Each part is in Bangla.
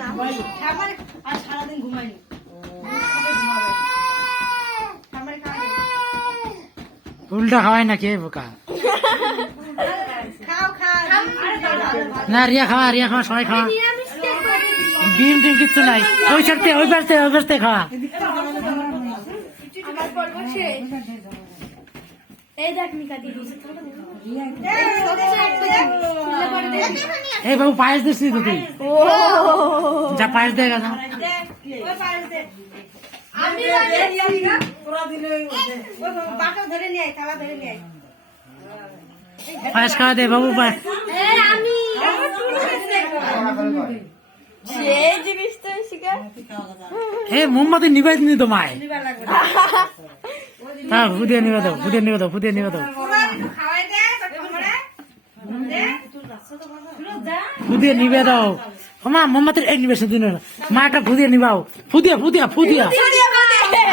খাবার আর সারাদিন ঘুমাইনি উল্টা খাওয়াই না কে বোকা? খাও খাও। না রিয়া খাওয়া রিয়া খাওয়া সবাই খাওয়া ডিম টিম কিচ্ছু নাই। ওই সাথে ওই পাশে ওই পাশে খাওয়া এই দেখ মিকা দিদি। এই বাবু পায়েস দিচ্ছি তো তুই যা পায়েস দিয়ে আয় পায়েস খাওয়া দে বাবু মোমবাতি নিবাই নি তো মায় হ্যাঁ ফুদিয়ে নিবে দাও ফুদিয়ে নিবে দাও ফুদিয়ে নিবে দাও খাওয়াই দে তোর খাবারে দে ফুদিয়ে নিবে দাও। মা মোমবাতির এই নিবে সেদিন। মা একটা ফুদিয়ে নিবাও। ফুদিয়া ফুদিয়া ফুদিয়া।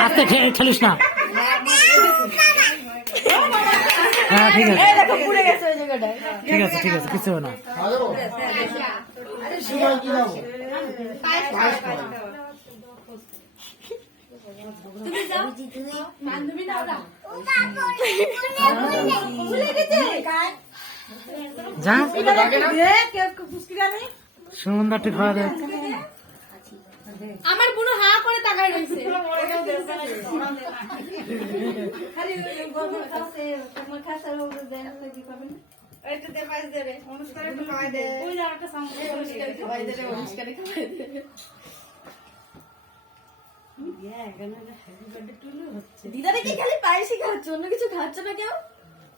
আস্তে ঠেলিস না। হ্যাঁ ঠিক আছে। ঠিক আছে ঠিক আছে কিছু হবে না। তুমি যাও। বান্ধবী না যা। খাওয়া আমার বুনো হা করে তাকায় রয়েছে। খালি গরম খাচ্ছে তোমার খাসার উপরে দেন লাগি পাবেন এইটা দে পাইস দে রে অনুষ্ঠানে একটু খাওয়াই দে ওই যা একটা সামনে অনুষ্ঠানে খাওয়াই দে রে অনুষ্ঠানে খাওয়াই দে দিদারে কি খালি পায়েসই খাচ্ছ অন্য কিছু খাচ্ছ না কেউ?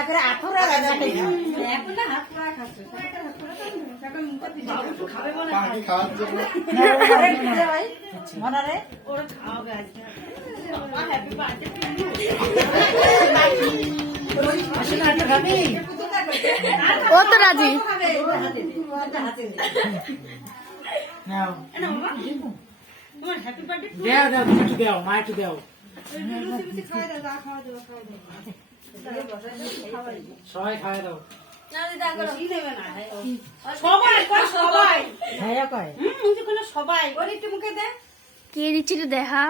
রান্না করে আঠুরা রান্না খাইছি এখন না হাত পা খাচ্ছে মনে রে ওরা খাওয়াবে আজকে হ্যাপি বার্থডে আসলে একটা খাবি ও তো রাজি নাও তোমার হ্যাপি বার্থডে দেও দেও একটু দেও মা একটু দেও খাওয়া সবাই দাও। কি হ্যাঁ। কে দিচ্ছিল দেখা?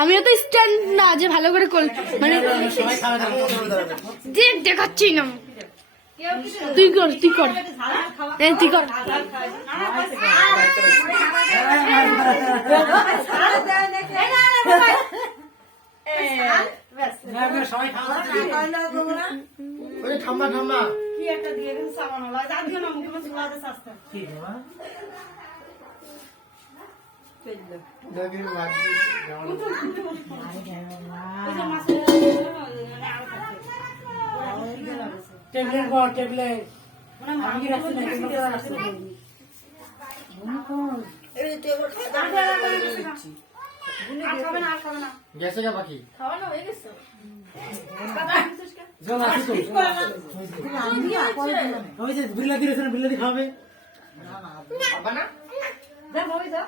আমিও তো স্ট্যান্ড না যে ভালো করে মানে যে দেখাচ্ছি না। তুই কর তুই কর। তুই কর না, না, সবাই খাওয়া দাও ওই ঠাম্মা ঠাম্মা। কি একটা দিয়ে দিন সাবান হলো দিও না মুখে মাছ সাস্তা টেবলেট বল টেবলেট মানে আমি রাখছি না কিন্তু রাখছি আর খাবে না আর খাবে না। গেছে গা পাখি খাওয়ানো হয়ে গেছে। জল আছে তো ওই যে বিল্লাদি রয়েছে না বিল্লাদি খাবে। বাবা না। যা ভাবি যা।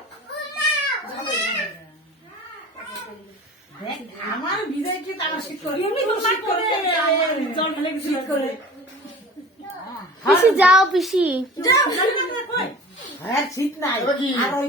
আমার বিজয় কি তারা শীত করে? শীত করে জল ঢেলে শীত করে পিসি যাও পিসি। যাও হ্যাঁ শীত নাই। আর ওই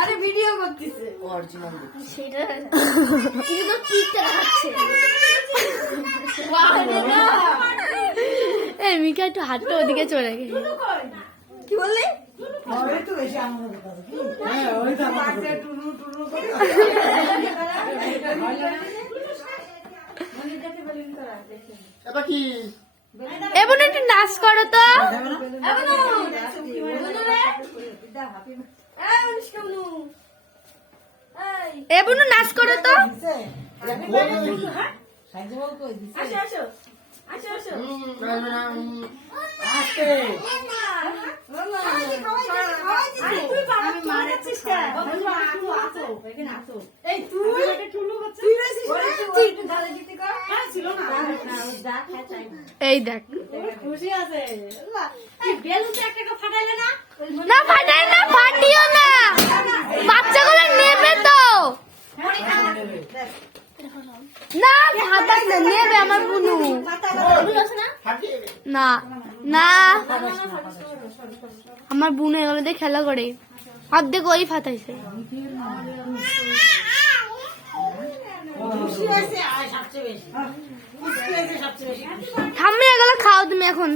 আরে ভিডিও করতেছে। সেটা কিন্তু পিকটা দেখাচ্ছে এই মিকা একটু হাতটা ওদিকে চলে গেছে কি বললি? এবার একটু নাচ করো তো। এবার নাচ করো তো। এই দেখ। না? ফাটাই না ফাটিও না। বাচ্চাগুলো নেবে তো। না ফাটাই না নেবে আমার বুনু। না না। আমার বুনু এগুলো দিয়ে খেলা করে। অর্ধেক ওই ফাটাইছে। থামবে এগুলো খাও তুমি এখন।